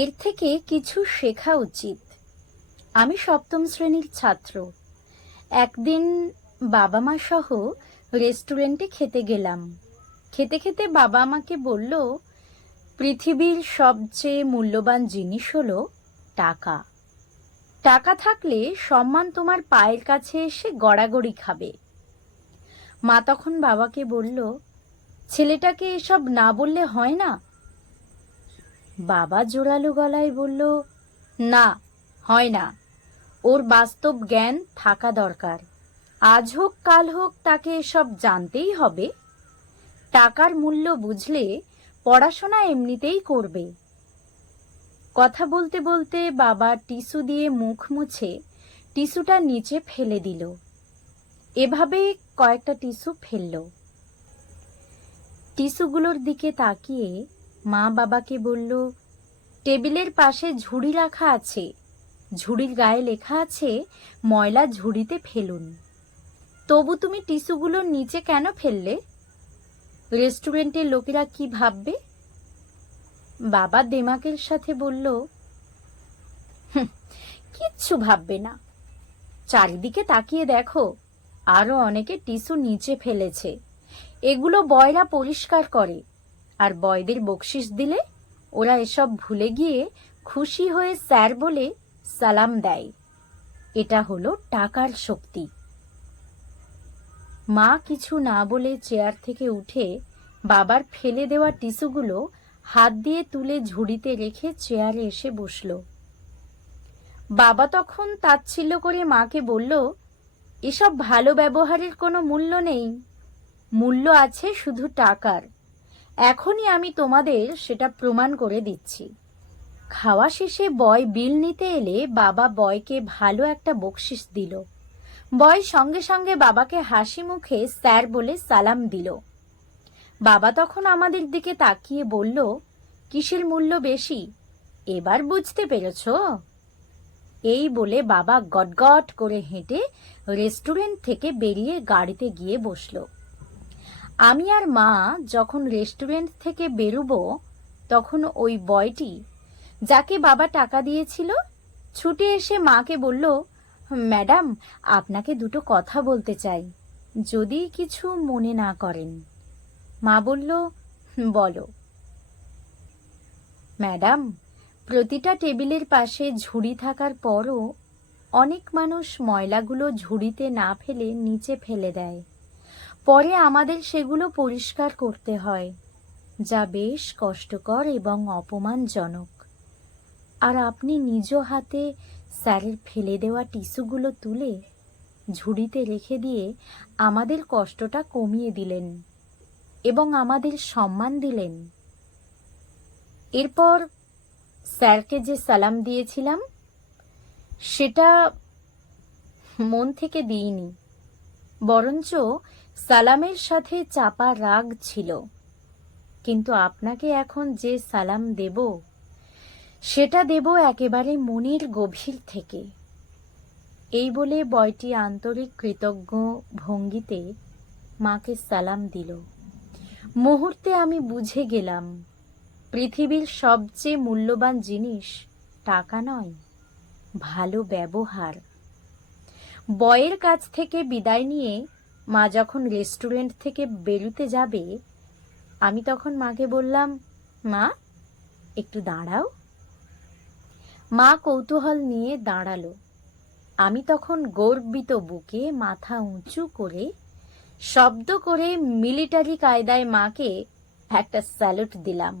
এর থেকে কিছু শেখা উচিত। আমি সপ্তম শ্রেণীর ছাত্র। একদিন বাবা মা সহ রেস্টুরেন্টে খেতে গেলাম। খেতে খেতে বাবা আমাকে বলল, পৃথিবীর সবচেয়ে মূল্যবান জিনিস হলো টাকা। টাকা থাকলে সম্মান তোমার পায়ের কাছে এসে গড়াগড়ি খাবে। মা তখন বাবাকে বলল, ছেলেটাকে এসব না বললে হয় না? বাবা জোরালো গলায় বলল, না, হয় না। ওর বাস্তব জ্ঞান থাকা দরকার। আজ হোক কাল হোক তাকে এসব জানতেই হবে। টাকার মূল্য বুঝলে পড়াশোনা এমনিতেই করবে। কথা বলতে বলতে বাবা টিস্যু দিয়ে মুখ মুছে টিস্যুটা নিচে ফেলে দিল। এভাবে কয়েকটা টিস্যু ফেলল। টিস্যুগুলোর দিকে তাকিয়ে মা বাবাকে বলল, টেবিলের পাশে ঝুড়ি রাখা আছে। ঝুড়ির গায়ে লেখা আছে, ময়লা ঝুড়িতে ফেলুন। তবু তুমি টিস্যুগুলো নিচে কেন ফেললে? রেস্টুরেন্টের লোকেরা কি ভাববে? বাবা দেমাকের সাথে বলল, কিচ্ছু ভাববে না। চারিদিকে তাকিয়ে দেখো, আরো অনেকে টিস্যু নিচে ফেলেছে। এগুলো বয়রা পরিষ্কার করে, আর বয়দের বকশিস দিলে ওরা এসব ভুলে গিয়ে খুশি হয়ে স্যার বলে সালাম দেয়। এটা হলো টাকার শক্তি। মা কিছু না বলে চেয়ার থেকে উঠে বাবার ফেলে দেওয়া টিস্যুগুলো হাত দিয়ে তুলে ঝুড়িতে রেখে চেয়ারে এসে বসল। বাবা তখন তাচ্ছিল্য করে মাকে বলল, এসব ভালো ব্যবহারের কোনো মূল্য নেই। মূল্য আছে শুধু টাকার। এখনই আমি তোমাদের সেটা প্রমাণ করে দিচ্ছি। খাওয়া শেষে বয় বিল নিতে এলে বাবা বয়কে ভালো একটা বকশিস দিল। বয় সঙ্গে সঙ্গে বাবাকে হাসি মুখে স্যার বলে সালাম দিল। বাবা তখন আমাদের দিকে তাকিয়ে বলল, কিসের মূল্য বেশি এবার বুঝতে পেরেছ? এই বলে বাবা গটগট করে হেঁটে রেস্টুরেন্ট থেকে বেরিয়ে গাড়িতে গিয়ে বসল। আমি আর মা যখন রেস্টুরেন্ট থেকে বেরুবো, তখন ওই বয়টি, যাকে বাবা টাকা দিয়েছিল, ছুটে এসে মাকে বলল, ম্যাডাম, আপনাকে দুটো কথা বলতে চাই, যদি কিছু মনে না করেন। মা বলল, বলো। ম্যাডাম, প্রতিটা টেবিলের পাশে ঝুড়ি থাকার পরও অনেক মানুষ ময়লাগুলো ঝুড়িতে না ফেলে নিচে ফেলে দেয়। পরে আমাদের সেগুলো পরিষ্কার করতে হয়, যা বেশ কষ্টকর এবং অপমানজনক। আর আপনি নিজ হাতে স্যারের ফেলে দেওয়া টিস্যুগুলো তুলে ঝুড়িতে রেখে দিয়ে আমাদের কষ্টটা কমিয়ে দিলেন এবং আমাদের সম্মান দিলেন। এরপর স্যারকে যে সালাম দিয়েছিলাম, সেটা মন থেকে দিইনি, বরঞ্চ সালামের সাথে চাপা রাগ ছিল। কিন্তু আপনাকে এখন যে সালাম দেব, সেটা দেব একেবারে মনের গভীর থেকে। এই বলে বয়টি আন্তরিক কৃতজ্ঞ ভঙ্গিতে মাকে সালাম দিল। মুহূর্তে আমি বুঝে গেলাম, পৃথিবীর সবচেয়ে মূল্যবান জিনিস টাকা নয়, ভালো ব্যবহার। বয়ের কাছ থেকে বিদায় নিয়ে মা যখন রেস্টুরেন্ট থেকে বেরুতে যাবে, আমি তখন মাকে বললাম, মা, একটু দাঁড়াও। মা কৌতূহল নিয়ে দাঁড়ালো। আমি তখন গর্বিত বুকে মাথা উঁচু করে শব্দ করে মিলিটারি কায়দায় মাকে একটা স্যালুট দিলাম।